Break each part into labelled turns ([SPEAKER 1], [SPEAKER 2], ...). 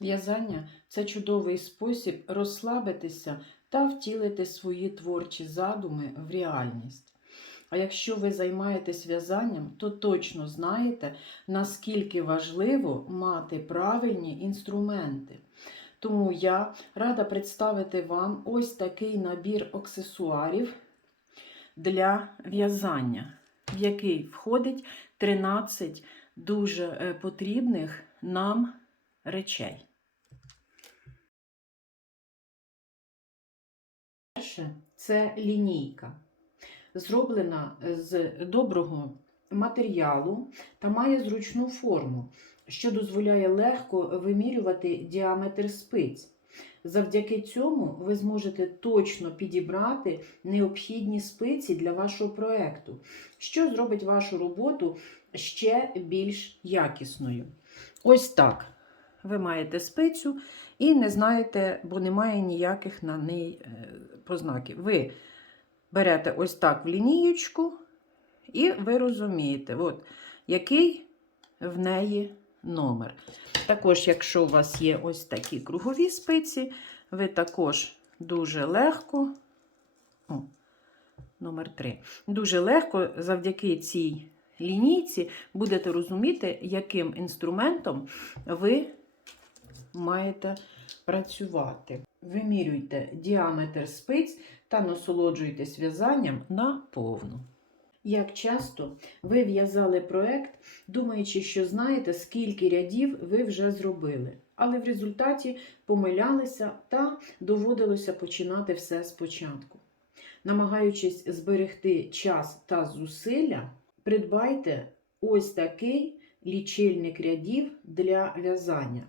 [SPEAKER 1] В'язання це чудовий спосіб розслабитися та втілити свої творчі задуми в реальність. А якщо ви займаєтесь в'язанням, то точно знаєте, наскільки важливо мати правильні інструменти. Тому я рада представити вам ось такий набір аксесуарів для в'язання, в який входить 13 дуже е, потрібних нам речей. Перше це лінійка, зроблена з доброго матеріалу та має зручну форму, що дозволяє легко вимірювати діаметр спиць. Завдяки цьому ви зможете точно підібрати необхідні спиці для вашого проєкту, що зробить вашу роботу ще більш якісною. Ось так. Ви маєте спицю і не знаєте, бо немає ніяких на неї е, познаків. Ви берете ось так в лінієчку, і ви розумієте, от, який в неї номер. Також, якщо у вас є ось такі кругові спиці, ви також дуже легко, о, номер 3, дуже легко завдяки цій лінійці будете розуміти, яким інструментом ви маєте працювати. Вимірюйте діаметр спиць та насолоджуйтесь в'язанням на повну. Як часто ви в'язали проект, думаючи, що знаєте, скільки рядів ви вже зробили, але в результаті помилялися та доводилося починати все спочатку. Намагаючись зберегти час та зусилля, придбайте ось такий лічильник рядів для в'язання.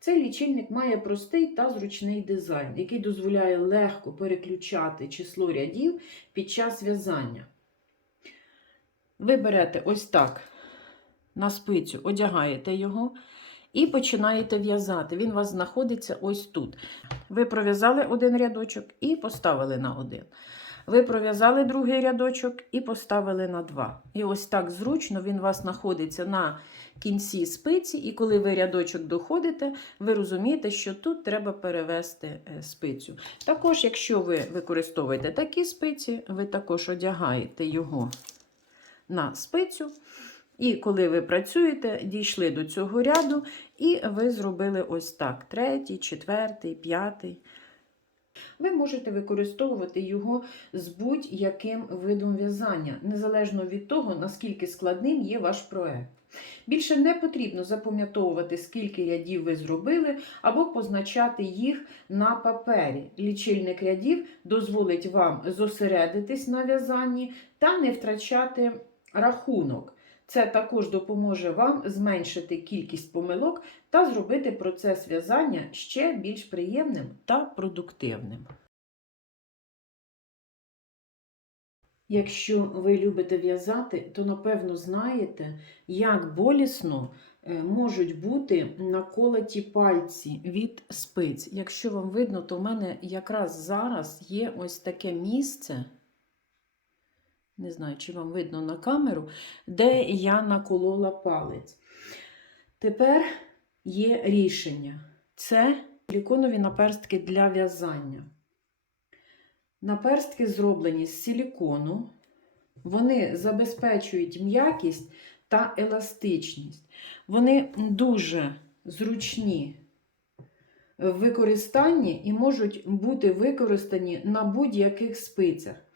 [SPEAKER 1] Цей лічильник має простий та зручний дизайн, який дозволяє легко переключати число рядів під час в'язання. Ви берете ось так на спицю, одягаєте його і починаєте в'язати. Він у вас знаходиться ось тут. Ви пров'язали один рядочок і поставили на один. Ви пров'язали другий рядочок і поставили на два. І ось так зручно він у вас знаходиться на кінці спиці, і коли ви рядочок доходите, ви розумієте, що тут треба перевести е, спицю. Також, якщо ви використовуєте такі спиці, ви також одягаєте його на спицю. І коли ви працюєте, дійшли до цього ряду, і ви зробили ось так: третій, четвертий, п'ятий. Ви можете використовувати його з будь-яким видом в'язання, незалежно від того, наскільки складним є ваш проект. Більше не потрібно запам'ятовувати, скільки рядів ви зробили, або позначати їх на папері. Лічильник рядів дозволить вам зосередитись на в'язанні та не втрачати рахунок. Це також допоможе вам зменшити кількість помилок та зробити процес в'язання ще більш приємним та продуктивним. Якщо ви любите в'язати, то напевно знаєте, як болісно е, можуть бути наколоті пальці від спиць. Якщо вам видно, то в мене якраз зараз є ось таке місце. Не знаю, чи вам видно на камеру, де я наколола палець. Тепер є рішення. Це силіконові наперстки для в'язання. Наперстки зроблені з силікону. Вони забезпечують м'якість та еластичність. Вони дуже зручні в використанні і можуть бути використані на будь-яких спицях.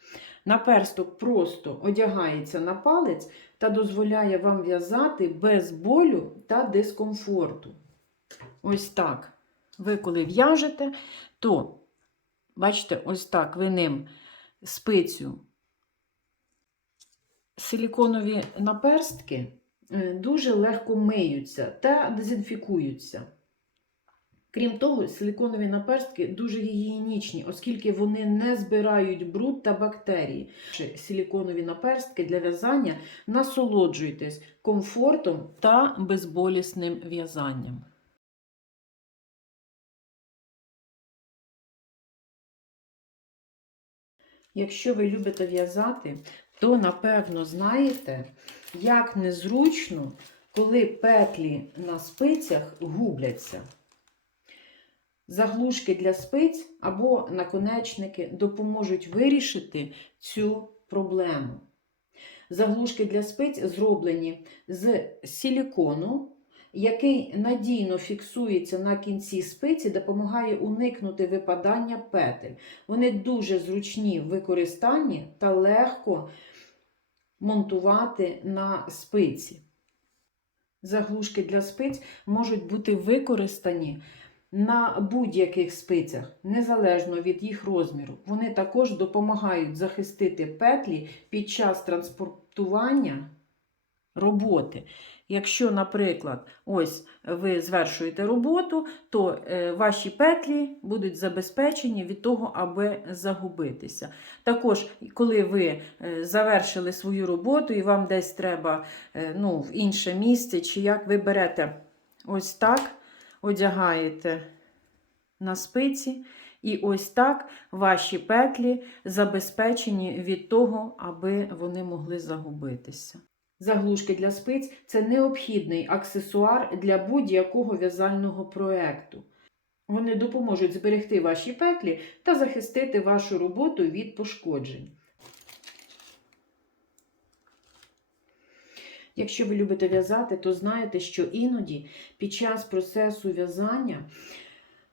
[SPEAKER 1] Наперсток просто одягається на палець та дозволяє вам в'язати без болю та дискомфорту. Ось так. Ви коли в'яжете, то, бачите, ось так ви ним спицю. Силіконові наперстки е, дуже легко миються та дезінфікуються. Крім того, силиконові наперстки дуже гігієнічні, оскільки вони не збирають бруд та бактерії. Силіконові наперстки для в'язання насолоджуйтесь комфортом та безболісним в'язанням. Якщо ви любите в'язати, то напевно знаєте, як незручно, коли петлі на спицях губляться. Заглушки для спиць або наконечники допоможуть вирішити цю проблему. Заглушки для спиць зроблені з силікону, який надійно фіксується на кінці спиці, допомагає уникнути випадання петель. Вони дуже зручні в використанні та легко монтувати на спиці. Заглушки для спиць можуть бути використані на будь-яких спицях, незалежно від їх розміру. Вони також допомагають захистити петлі під час транспортування роботи. Якщо, наприклад, ось ви звершуєте роботу, то е, ваші петлі будуть забезпечені від того, аби загубитися. Також, коли ви е, завершили свою роботу і вам десь треба е, ну, в інше місце, чи як ви берете ось так, одягаєте на спиці, і ось так ваші петлі забезпечені від того, аби вони могли загубитися. Заглушки для спиць це необхідний аксесуар для будь-якого в'язального проекту. Вони допоможуть зберегти ваші петлі та захистити вашу роботу від пошкоджень. Якщо ви любите в'язати, то знаєте, що іноді під час процесу в'язання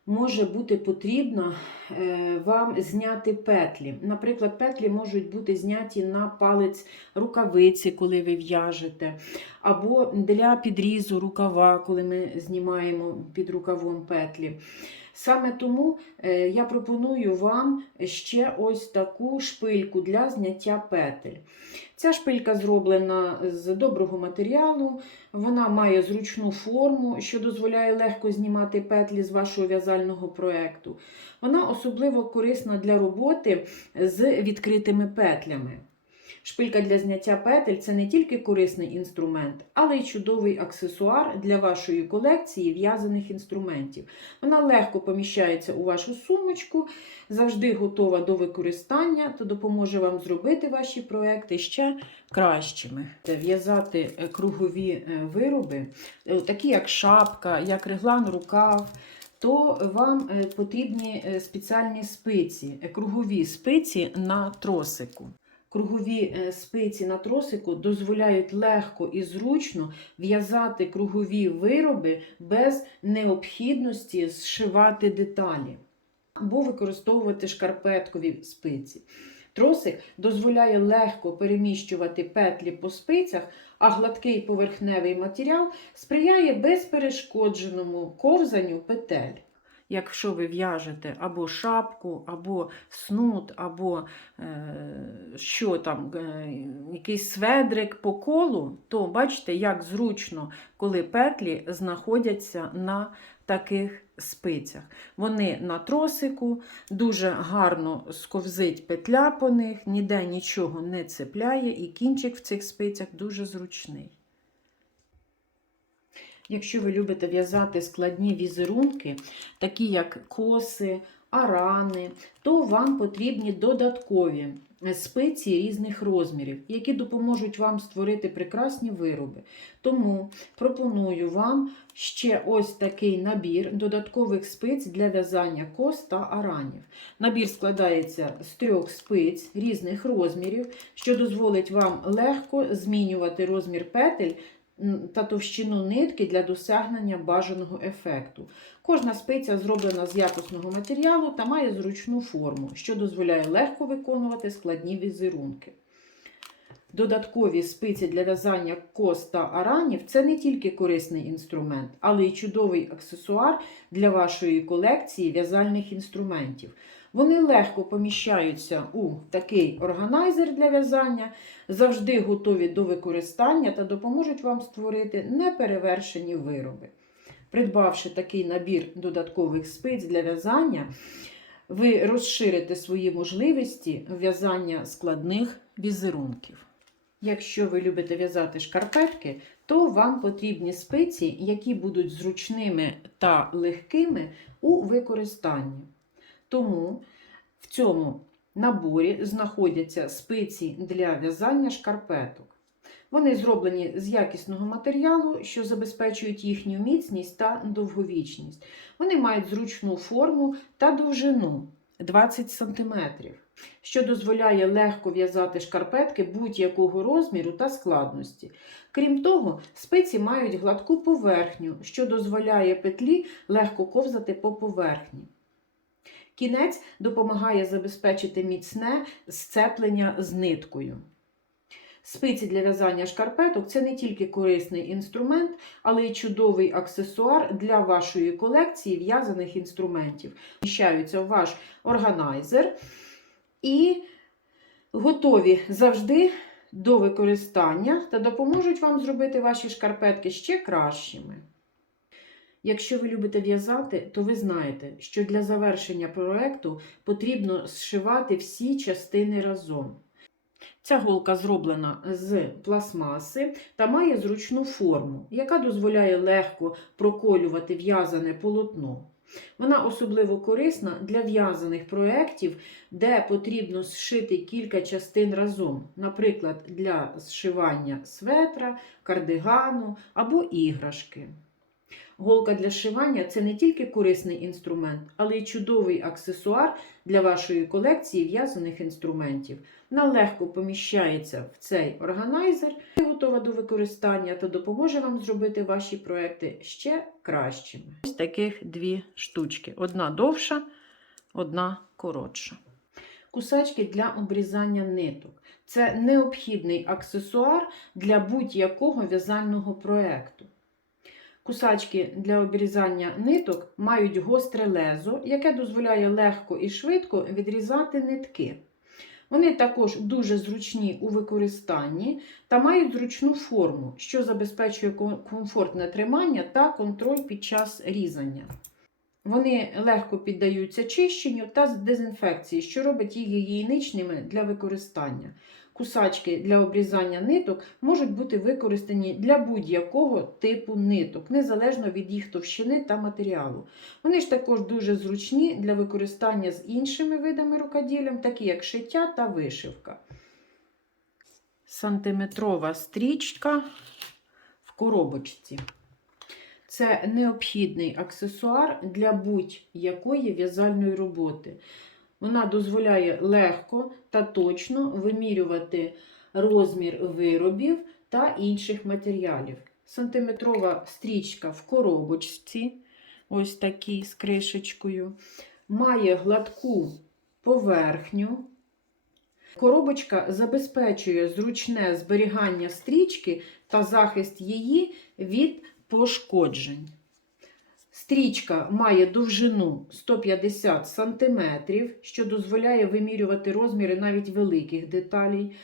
[SPEAKER 1] може бути потрібно е, вам зняти петлі. Наприклад, петлі можуть бути зняті на палець рукавиці, коли ви в'яжете, або для підрізу рукава, коли ми знімаємо під рукавом петлі. Саме тому е, я пропоную вам ще ось таку шпильку для зняття петель. Ця шпилька зроблена з доброго матеріалу, вона має зручну форму, що дозволяє легко знімати петлі з вашого в'язального проєкту. Вона особливо корисна для роботи з відкритими петлями. Шпилька для зняття петель це не тільки корисний інструмент, але й чудовий аксесуар для вашої колекції в'язаних інструментів. Вона легко поміщається у вашу сумочку, завжди готова до використання, то допоможе вам зробити ваші проекти ще кращими. В'язати е, кругові е, вироби, е, такі як шапка, як реглан рукав. То вам потрібні спеціальні спиці, кругові спиці на тросику. Кругові е, спиці на тросику дозволяють легко і зручно в'язати кругові вироби без необхідності зшивати деталі або використовувати шкарпеткові спиці. Тросик дозволяє легко переміщувати петлі по спицях, а гладкий поверхневий матеріал сприяє безперешкодженому ковзанню петель. Якщо ви в'яжете або шапку, або снуд, або е, що там, е, якийсь сведрик по колу, то бачите, як зручно, коли петлі знаходяться на таких спицях. Вони на тросику, дуже гарно сковзить петля по них, ніде нічого не цепляє, і кінчик в цих спицях дуже зручний. Якщо ви любите в'язати складні візерунки, такі як коси, арани, то вам потрібні додаткові спиці різних розмірів, які допоможуть вам створити прекрасні вироби. Тому пропоную вам ще ось такий набір додаткових спиць для в'язання кос та аранів. Набір складається з трьох спиць різних розмірів, що дозволить вам легко змінювати розмір петель та товщину нитки для досягнення бажаного ефекту. Кожна спиця зроблена з якісного матеріалу та має зручну форму, що дозволяє легко виконувати складні візерунки. Додаткові спиці для в'язання кос та аранів це не тільки корисний інструмент, але й чудовий аксесуар для вашої колекції в'язальних інструментів. Вони легко поміщаються у такий органайзер для в'язання, завжди готові до використання та допоможуть вам створити неперевершені вироби. Придбавши такий набір додаткових спиць для в'язання, ви розширите свої можливості в'язання складних візерунків. Якщо ви любите в'язати шкарпетки, то вам потрібні спиці, які будуть зручними та легкими у використанні. Тому в цьому наборі знаходяться спиці для в'язання шкарпеток. Вони зроблені з якісного матеріалу, що забезпечують їхню міцність та довговічність. Вони мають зручну форму та довжину 20 см, що дозволяє легко в'язати шкарпетки будь-якого розміру та складності. Крім того, спиці мають гладку поверхню, що дозволяє петлі легко ковзати по поверхні. Кінець допомагає забезпечити міцне сцеплення з ниткою. Спиці для в'язання шкарпеток це не тільки корисний інструмент, але й чудовий аксесуар для вашої колекції в'язаних інструментів. Вміщаються в ваш органайзер і готові завжди до використання та допоможуть вам зробити ваші шкарпетки ще кращими. Якщо ви любите в'язати, то ви знаєте, що для завершення проекту потрібно зшивати всі частини разом. Ця голка зроблена з пластмаси та має зручну форму, яка дозволяє легко проколювати в'язане полотно. Вона особливо корисна для в'язаних проєктів, де потрібно зшити кілька частин разом, наприклад, для зшивання светра, кардигану або іграшки. Голка для шивання це не тільки корисний інструмент, але й чудовий аксесуар для вашої колекції в'язаних інструментів. Вона легко поміщається в цей органайзер і готова до використання та допоможе вам зробити ваші проекти ще кращими. Ось таких дві штучки: одна довша, одна коротша. Кусачки для обрізання ниток. Це необхідний аксесуар для будь-якого в'язального проекту. Кусачки для обрізання ниток мають гостре лезо, яке дозволяє легко і швидко відрізати нитки. Вони також дуже зручні у використанні та мають зручну форму, що забезпечує комфортне тримання та контроль під час різання. Вони легко піддаються чищенню та дезінфекції, що робить їх гігієнічними для використання. Кусачки для обрізання ниток можуть бути використані для будь-якого типу ниток, незалежно від їх товщини та матеріалу. Вони ж також дуже зручні для використання з іншими видами рукоділля, такі як шиття та вишивка. Сантиметрова стрічка в коробочці. Це необхідний аксесуар для будь-якої в'язальної роботи. Вона дозволяє легко та точно вимірювати розмір виробів та інших матеріалів. Сантиметрова стрічка в коробочці, ось такій з кришечкою, має гладку поверхню. Коробочка забезпечує зручне зберігання стрічки та захист її від пошкоджень. Стрічка має довжину 150 см, що дозволяє вимірювати розміри навіть великих деталей.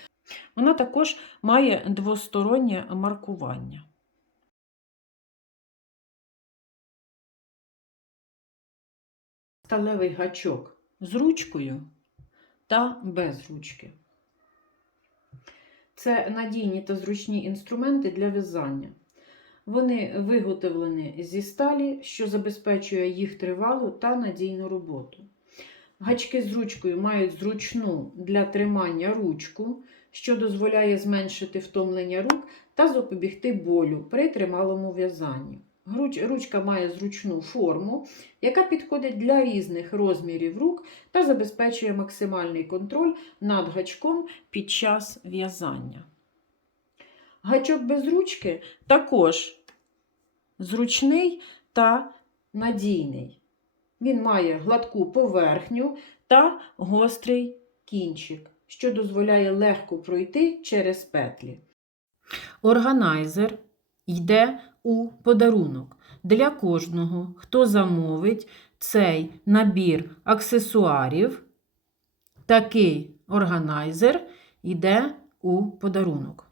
[SPEAKER 1] Вона також має двостороннє маркування. Сталевий гачок з ручкою та без ручки. Це надійні та зручні інструменти для в'язання. Вони виготовлені зі сталі, що забезпечує їх тривалу та надійну роботу. Гачки з ручкою мають зручну для тримання ручку, що дозволяє зменшити втомлення рук та запобігти болю при трималому в'язанні. Ручка має зручну форму, яка підходить для різних розмірів рук та забезпечує максимальний контроль над гачком під час в'язання. Гачок без ручки також зручний та надійний. Він має гладку поверхню та гострий кінчик, що дозволяє легко пройти через петлі. Органайзер йде у подарунок для кожного, хто замовить цей набір аксесуарів. Такий органайзер йде у подарунок.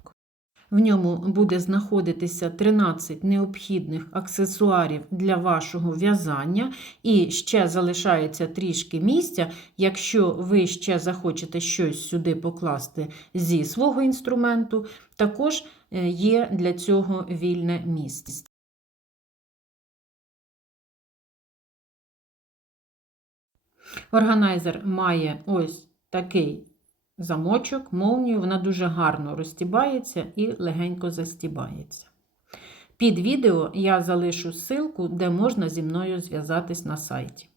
[SPEAKER 1] В ньому буде знаходитися 13 необхідних аксесуарів для вашого в'язання, і ще залишається трішки місця. Якщо ви ще захочете щось сюди покласти зі свого інструменту, також е, є для цього вільне місце. Органайзер має ось такий замочок, молнію, вона дуже гарно розстібається і легенько застібається. Під відео я залишу ссылку, де можна зі мною зв'язатись на сайті.